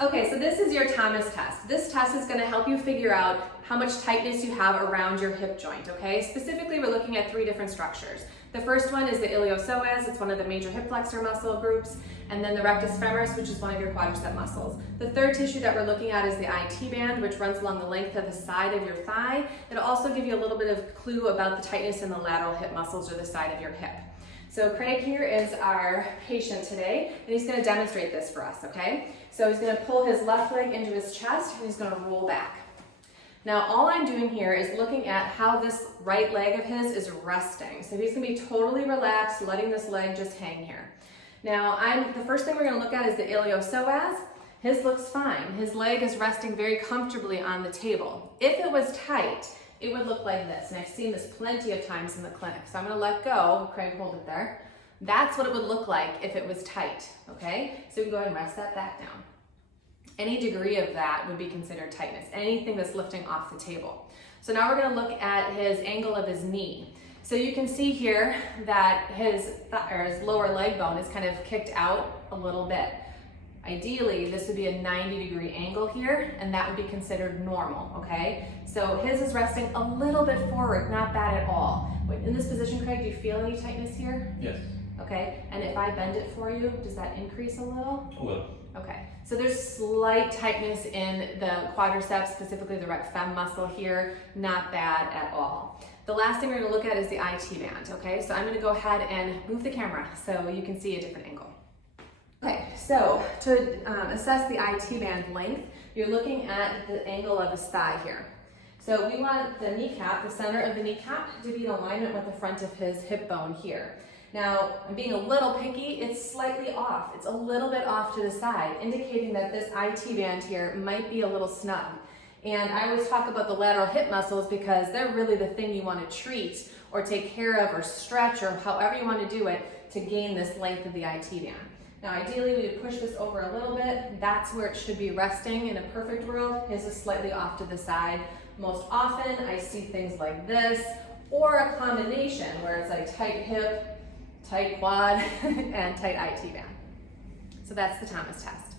Okay, so this is your Thomas test. This test is going to help you figure out how much tightness you have around your hip joint, okay? Specifically, we're looking at 3 different structures. The first one is the Iliopsoas, it's one of the major hip flexor muscle groups, and then the rectus femoris, which is one of your quadricep muscles. The third tissue that we're looking at is the IT band, which runs along the length of the side of your thigh. It'll also give you a little bit of clue about the tightness in the lateral hip muscles or the side of your hip. So Craig here is our patient today, and he's going to demonstrate this for us, okay? So he's going to pull his left leg into his chest, and he's going to roll back. Now all I'm doing here is looking at how this right leg of his is resting. So he's going to be totally relaxed, letting this leg just hang here. Now the first thing we're going to look at is the Iliopsoas. His looks fine. His leg is resting very comfortably on the table. If it was tight, it would look like this, and I've seen this plenty of times in the clinic. So I'm going to let go. Craig, hold it there. That's what it would look like if it was tight, okay? So we can go ahead and rest that back down. Any degree of that would be considered tightness, anything that's lifting off the table. So now we're going to look at his angle of his knee. So you can see here that his lower leg bone is kind of kicked out a little bit. Ideally, this would be a 90-degree angle here, and that would be considered normal, okay? So his is resting a little bit forward, not bad at all. In this position, Craig, do you feel any tightness here? Yes. Okay, and if I bend it for you, does that increase a little? A little. Okay, so there's slight tightness in the quadriceps, specifically the rec fem muscle here, not bad at all. The last thing we're gonna look at is the IT band, okay? So I'm gonna go ahead and move the camera so you can see a different angle. Okay, so to assess the IT band length, you're looking at the angle of his thigh here. So we want the kneecap, the center of the kneecap, to be in alignment with the front of his hip bone here. Now, I'm being a little picky, it's slightly off. It's a little bit off to the side, indicating that this IT band here might be a little snug. And I always talk about the lateral hip muscles because they're really the thing you want to treat or take care of or stretch or however you want to do it to gain this length of the IT band. Now ideally we would push this over a little bit. That's where it should be resting in a perfect world. His is slightly off to the side. Most often I see things like this or a combination where it's like tight hip, tight quad, and tight IT band. So that's the Thomas test.